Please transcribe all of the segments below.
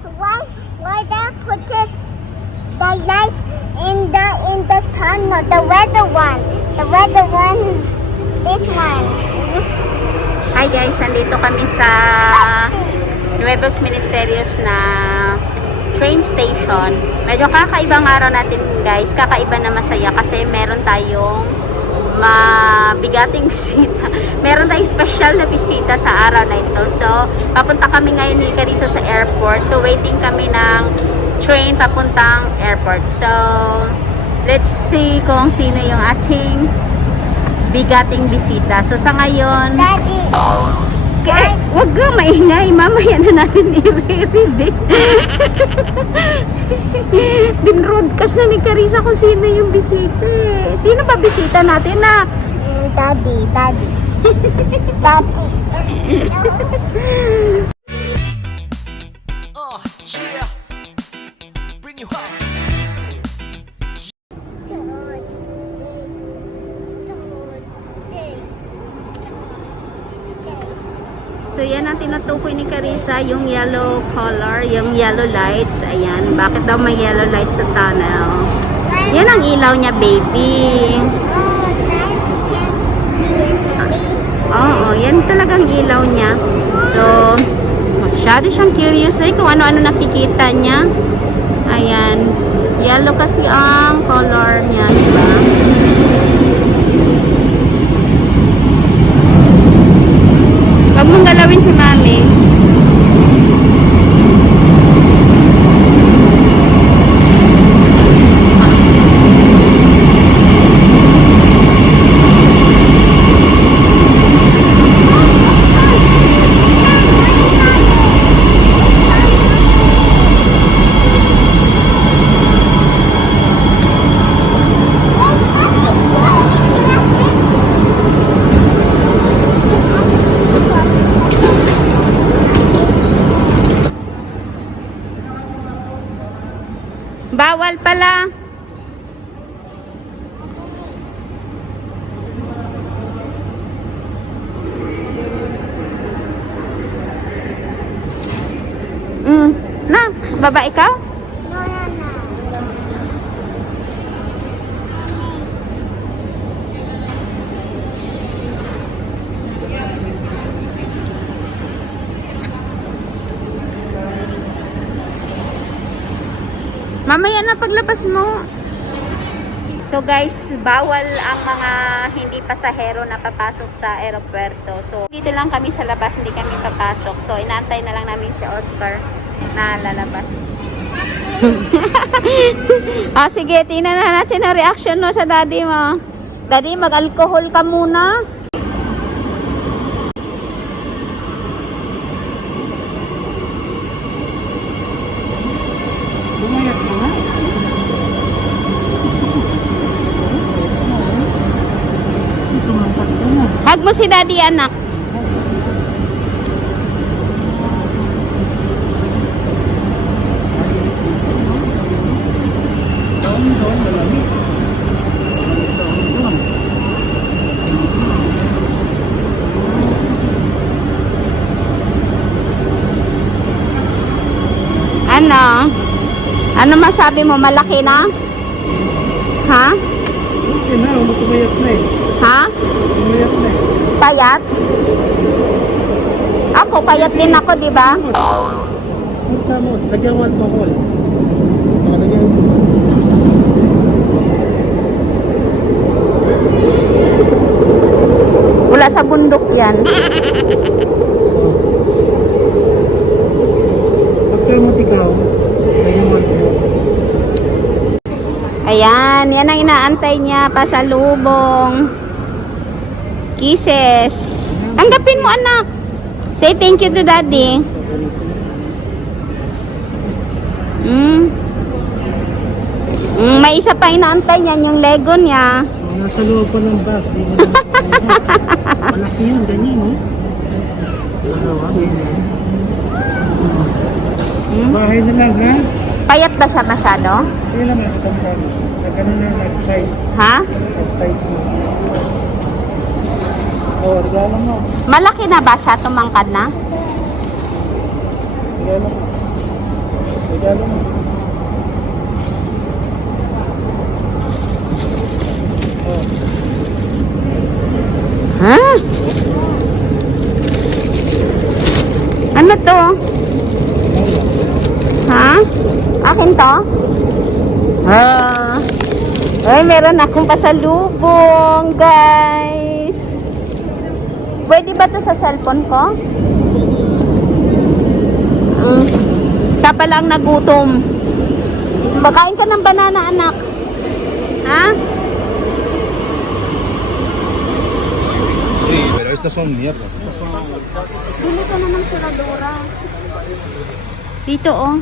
Why they put it the lights in the tunnel? The weather one. The weather one. This one. Hi guys, nandito kami sa Nuevos Ministerios na train station. Medyo kakaibang araw natin guys, kakaiba na masaya kasi meron tayong mabigating bisita. Meron tayong special na bisita sa araw na ito. So, papunta kami ngayon ni Carissa sa airport. So, waiting kami ng train papuntang airport. So, let's see kung sino yung ating bigating bisita. So, sa ngayon, Daddy. wag ka maingay. Mamaya na natin i-reveal. Binroadcast na ni Carissa kung sino yung bisita. Sino ba bisita natin na? Daddy. Daddy. Daddy. Yeah. Bring you home. So, yan ang tinutukoy ni Carissa, yung yellow color, yung yellow lights. Ayan, bakit daw may yellow lights sa tunnel? Yan ang ilaw niya, baby. Oo, yan talagang ilaw niya. So, masyado siyang curious kung ano-ano nakikita niya. Ayan, yellow kasi ang color niya, diba? Huwag mong galawin si Mami. Bawal pala. Na, baba ikaw? No. Mamaya na paglabas mo. So guys, bawal ang mga hindi pasahero na papasok sa aeropuerto. So dito lang kami sa labas, hindi kami papasok. So inaantay na lang namin si Oscar na lalabas. Sige, tingnan na natin ang reaction mo sa daddy mo. Daddy, mag-alcohol ka muna. Hug mo si daddy, anak. Ano? Ano masabi mo? Malaki na? Ha? Okay na, tumayat na eh. Ha? Tumayat na eh. Payat? Ako, payat din ako, di ba? Punta mo, lagyan mo alcohol. Lagyan mo. Wala sa bundok yan. After mo tikaw, lagyan mo alcohol. Ayan, yan ang inaantay niya, pasalubong. Kisses. Tanggapin mo, anak. Say thank you to daddy. May isa pa inaantay niyan, yung Lego niya. Nasa loob pa ng bag. Malaki yun, ganyan, no? Ganyan. Bahay na lang, ha? Payat ba siya masyado? Hindi lang, nagtanggal. Nagano na, nag-tight. Ha? Nag-tight mo. Regalo mo. Malaki na ba siya? Tumangkad na? Regalo mo. regalo mo. Oh. Ha? Ano to? Ha? Akin to? Ay, meron akong pasalubong, guys. Pwede ba to sa cellphone ko? Siya pa lang nagutom. Bakain ka ng banana, anak. Ha? Sí, pero estas son mierdas. Estas son... Bili ka na ng seradora. Dito, oh.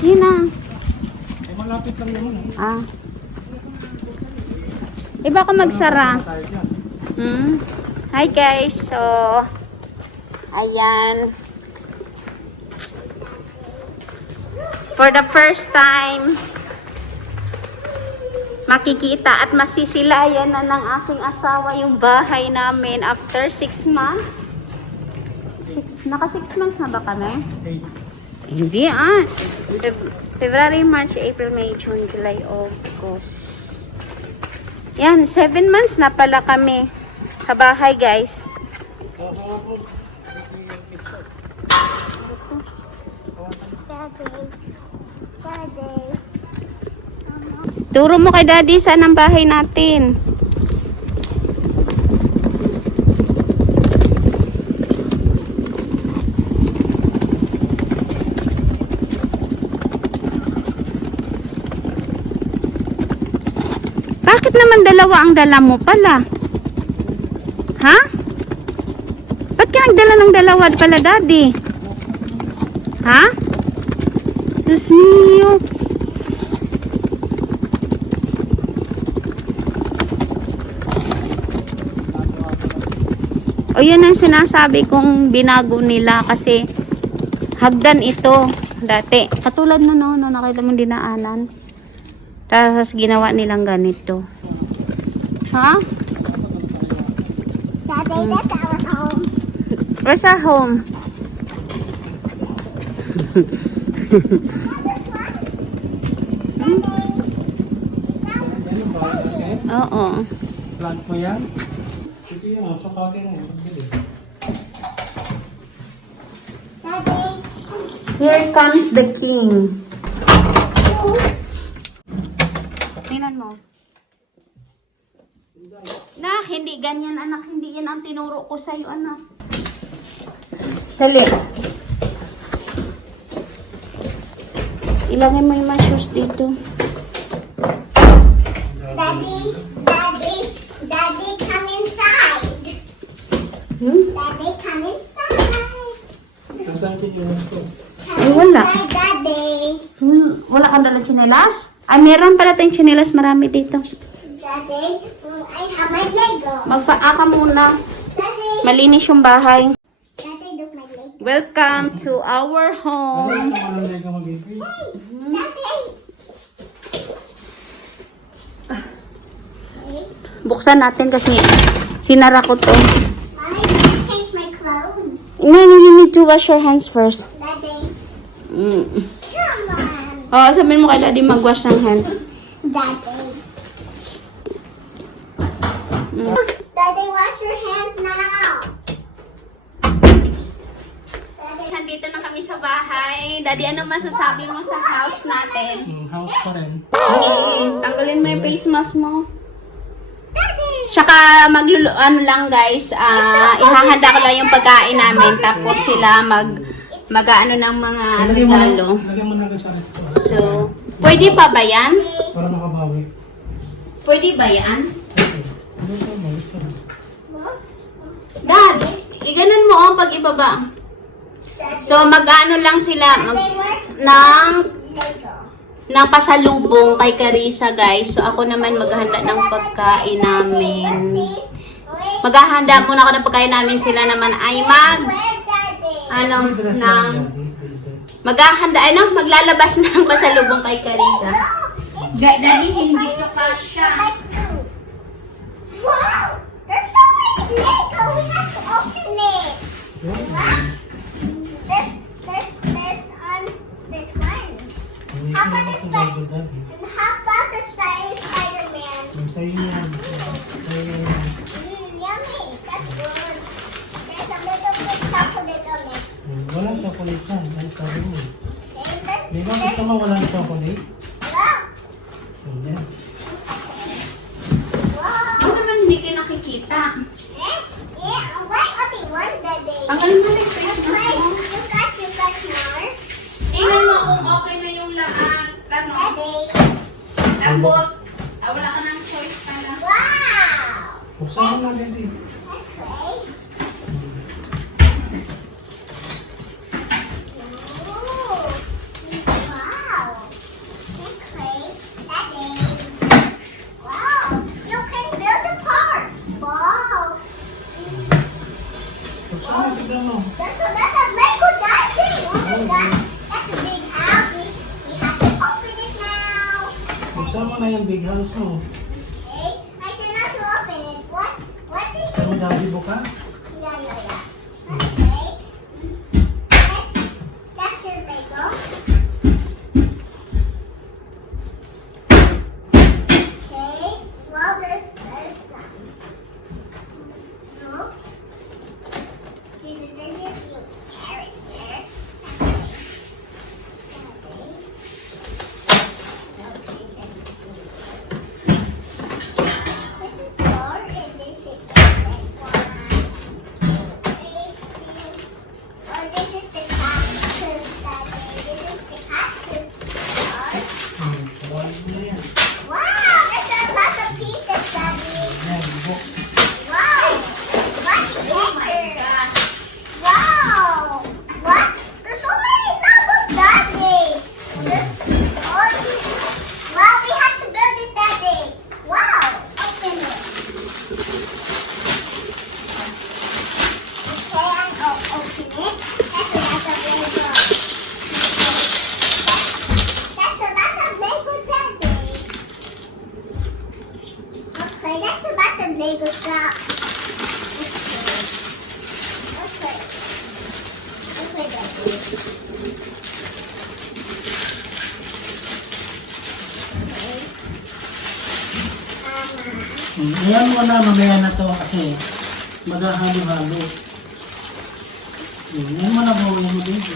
Hindi na. Malapit lang naman. Ah. Iba ka magsara. Hi guys. So, ayan. For the first time, makikita at masisilayan na ng aking asawa yung bahay namin after 6 months. Naka 6 months na ba kami? Hindi February, March, April, May, June, July, August. Yan, 7 months na pala kami sa bahay, guys. Turo mo kay Daddy saan ang bahay natin. Bakit naman dalawa ang dala mo pala? Ha? Ba't ka nagdala ng dalawa pala, Daddy? Ha? Diyos mio. O yun ang sinasabi kong binago nila kasi hagdan ito dati. Katulad na no, nakita mong dinaanan. Tapos ginawa nilang ganito. Ha? Daddy, that's our home. Where's our home? Oo. Plan ko yan. Ito yung sukatin mo. Daddy. Here comes the king. Tingnan mo. Na, hindi ganyan, anak. Hindi yan ang tinuro ko sa'yo, anak. Dali. Ilagay mo yung mga shoes dito. Daddy, Daddy, come inside. Daddy, come inside. Nasaan yung ko? Ay, wala. Inside, Daddy. Wala kang dalang tsinelas? Ay, meron pala tayong tsinelas. Marami dito. Daddy, I have my Lego. Magpaaka muna. Daddy, Malinis yung bahay. Daddy, look my Lego. Welcome to our Ano home. sa mga lega mag-ibig? Daddy. Buksan natin kasi sinara ko to. I need to change my clothes. No, you need to wash your hands first. Daddy, Mm. come on. Oh, sabihin mo kay Daddy mag-wash ng hands. Daddy. Mm. Daddy, wash your hands now. Daddy, Nandito na kami sa bahay. Daddy, ano masasabi mo sa house natin? House pa rin. Tanggalin mo yung face mask mo. Daddy. Tsaka ano lang guys, ihahanda ko lang yung pagkain namin tapos sila mag-ano ng mga regalo. Lagyan mo na sa ref. So, pwede pa ba yan? Para makabawi. Pwede ba yan? Ano ito mo? Gusto na. Dad, iganon mo pag ibaba. So, mag-ano lang sila Daddy, where's ng Lego? pasalubong kay Carissa guys. So, ako naman maghahanda ng pagkain namin. Wait, Maghahanda muna ako ng pagkain namin. Sila naman ay where's Daddy? maglalabas ng pasalubong kay Carissa. Daddy, hindi to kasha. Wow! There's so many Lego! We have to open it! There's this on this one. How about the How about the Spider-Man? Sa'yo yan. Sa'yo yan. Yummy. That's good. There's a little bit chocolate on it. Walang chocolate yan. Ang sabi mo. Okay, let's Di ba gusto mo walang chocolate? Ayan. Wow. Ano naman hindi kayo nakikita? Yeah, why only one day? Ang galing mo like face Why? mask mo. You got more? Tingnan mo kung okay na yung laman. Ano? Daddy. Lambot. Wala ka ng choice pala. Wow. Buksan mo na din. Okay. Ooh. Wow. Okay. Daddy. Wow. You can build the parts. Wow. Buksan mo, tignan mo. That's a Lego Daddy. Oh my God. That's a big house. We have to open it now. Buksan mo na yung big house mo. Okay. I cannot open it. What is Ano it? daddy bukas? Yeah. Okay. That's your Lego. Okay. Well, there's some. No. This is a new character. This is your and this is the red one. Oh, this is the cactus, Daddy. This is the cactus part. Tawagin mo na yan. Wow, there's a lot of pieces, Daddy. Ayan, buk. Wow, what's Oh my bigger? God. Wow, what? There's so many levels, Daddy. There's all these. Wow, we have to build it, Daddy. Wow, open it. Okay, I'll open it. That's a lot of Lego. That's a lot of Lego, Daddy. Okay, that's a lot of Lego stuff. Okay. Okay, Daddy. Okay. Ayan mo na, mamaya na to kasi maghahalo-halo. Ayan mo na, bawal mo dito.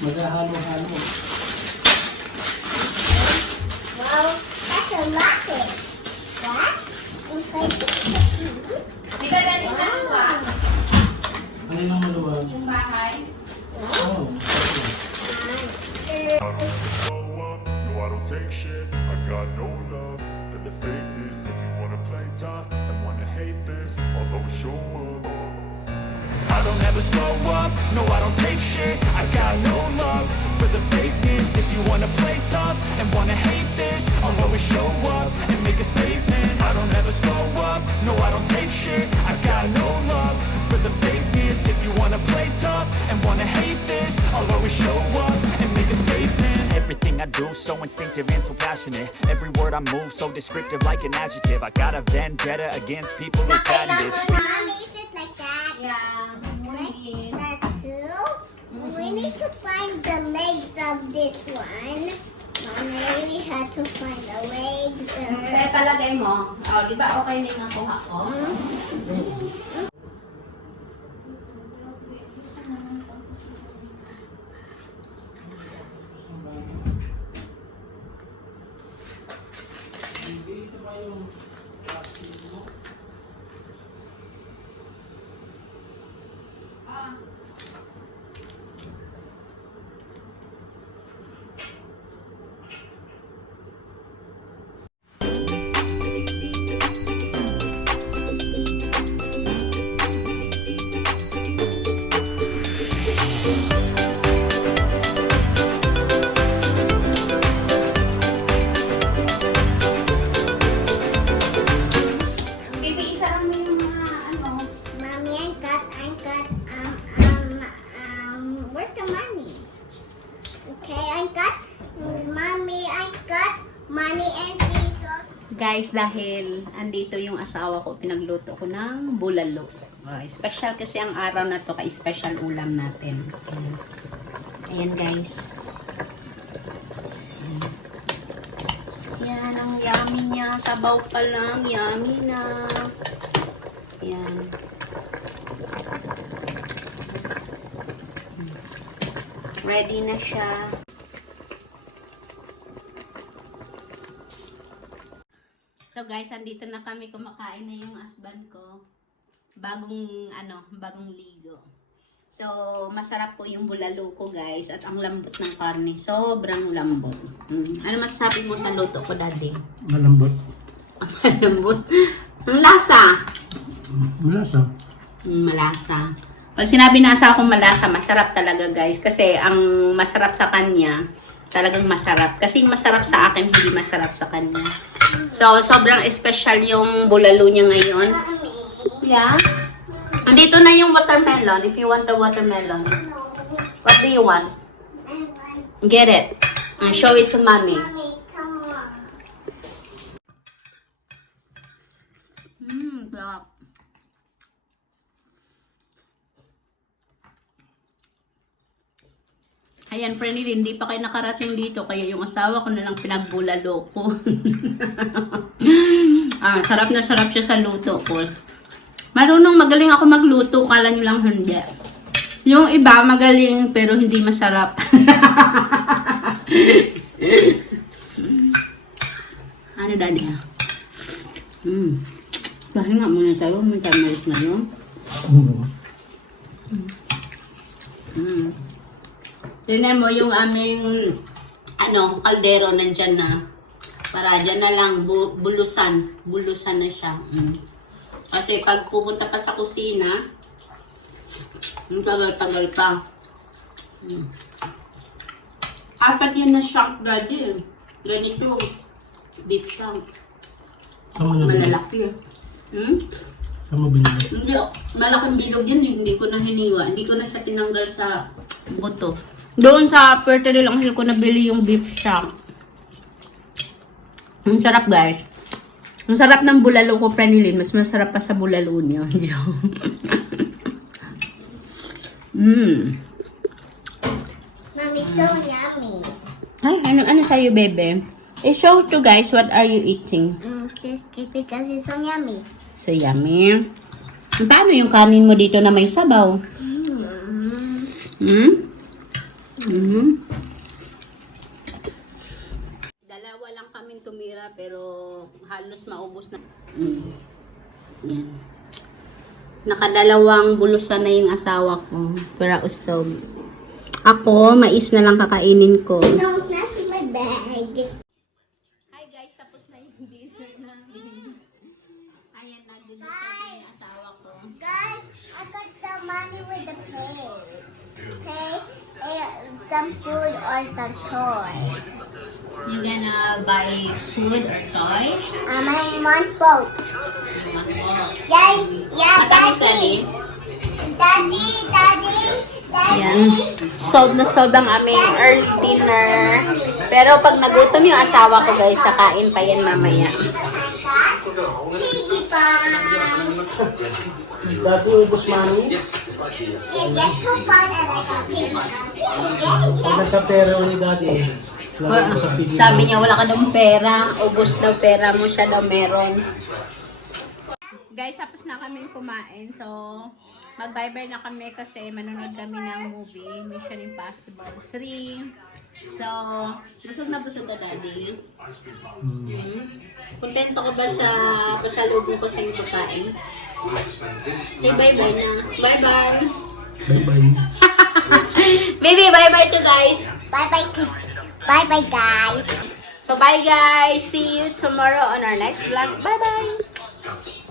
Maghahalo-halo. Wow, that's a rocket. What? Okay, this is the piece. Di ba galing ka ba? Ano yung maluwag? Yung bahay? Oh. I don't ever slow up, no I don't take shit. I got no love for the fakeness. If you wanna play tough and wanna hate this, I'll always show up. I don't ever slow up, no I don't take shit. I got no love for the fakeness. If you wanna play tough and wanna hate this, I'll always show up and make a statement. I don't ever slow up, no I don't take shit. I got no love for the fakeness. If you wanna play tough and wanna hate this, I'll always show up and make a statement. Everything I do so instinctive and so passionate. Every word I move so descriptive like an adjective. I got a vendetta against people who patented. Mommy, is it like that? Yeah. Like that too? We need to find the legs of this one. Mommy, we have to find the legs. Kaya palagay mo, di ba okay na yung nakuha ko? Dito ba yung plastic mo? guys, dahil andito yung asawa ko, pinagluto ko ng bulalo. Special kasi ang araw na to, kaya special ulam natin. Ayan guys. Yan, ang yummy niya. Sabaw pa lang, yummy na. Yan. Ready na siya. So guys, andito na kami, kumakain na yung husband ko. Bagong ligo. So, masarap po yung bulalo ko guys at ang lambot ng karne. Sobrang lambot. Ano masasabi mo sa luto ko, Daddy? Malambot. Malambot? Ang lasa? Malasa. Malasa. Pag sinabi na asawa kong malasa, masarap talaga guys. Kasi ang masarap sa kanya, talagang masarap. Kasi yung masarap sa akin, hindi masarap sa kanya. So, sobrang special yung bulalo niya ngayon. Yeah. Andito na yung watermelon. If you want the watermelon. What do you want? Get it. And show it to mommy. Mommy, come on. Sarap. Ayan, friendly, hindi pa kayo nakarating dito. Kaya yung asawa ko na lang pinagbulalo ko. Sarap na sarap siya sa luto ko. Magaling ako magluto. Kala nyo lang hindi. Yung iba, magaling pero hindi masarap. Ano, Daddy? Pahinga muna tayo. May tamalis ngayon. Tignan mo yung aming kaldero nandyan na. Para dyan na lang bulusan na siya. Kasi pag pupunta pa sa kusina, ang tagal-tagal pa. 4 yan na shank, Daddy. Ganito. Beef shank. Malalaki. Saan mo binili? Hindi, malaking bilog yan. Hindi ko na hiniwa. Hindi ko na siya tinanggal sa buto. Doon sa Puerto lang ko nabili yung beef shank. Ang sarap guys. Ang sarap ng bulalo ko, friendly. Mas masarap pa sa bulalo niyo. Mommy, so yummy. Ay, ano sa'yo, bebe? I-show to guys, what are you eating? Just because it's so yummy. So yummy. Paano yung kanin mo dito na may sabaw? Dalawa lang kaming tumira pero halos maubos na. Yan. Nakadalawang bulusan na yung asawa ko. Pero usog. Ako, mais na lang kakainin ko. No, it's not in my bag. Hi guys, tapos na yung dinner namin. Ayan, nag-dinner na yung asawa ko. Guys, I got the money with the pay. Okay? Some food or some toys. You gonna buy food or toys? I want both. Yeah, Daddy. Daddy. Yan. Sold na sold ang aming early dinner. Pero pag nagutom yung asawa ko guys, kakain pa yan mamaya. Piggy bank. Dati ubos mami. Yes, that's coupon and I got piggy bank. Pag nagka-pera ulit dati. Sabi niya wala ka daw pera. Ubus daw pera mo, siya daw meron. Guys, tapos na kami kumain. So, mag-bye-bye na kami kasi manonood kami ng movie, Mission Impossible 3. So, busog na busog ka, Daddy. Kontento ka ba sa pasalubong ko sa iyong pagkain? Say bye-bye na. Bye-bye. Bye-bye. Baby, bye-bye to guys. Bye-bye, guys. So, bye guys. See you tomorrow on our next vlog. Bye-bye.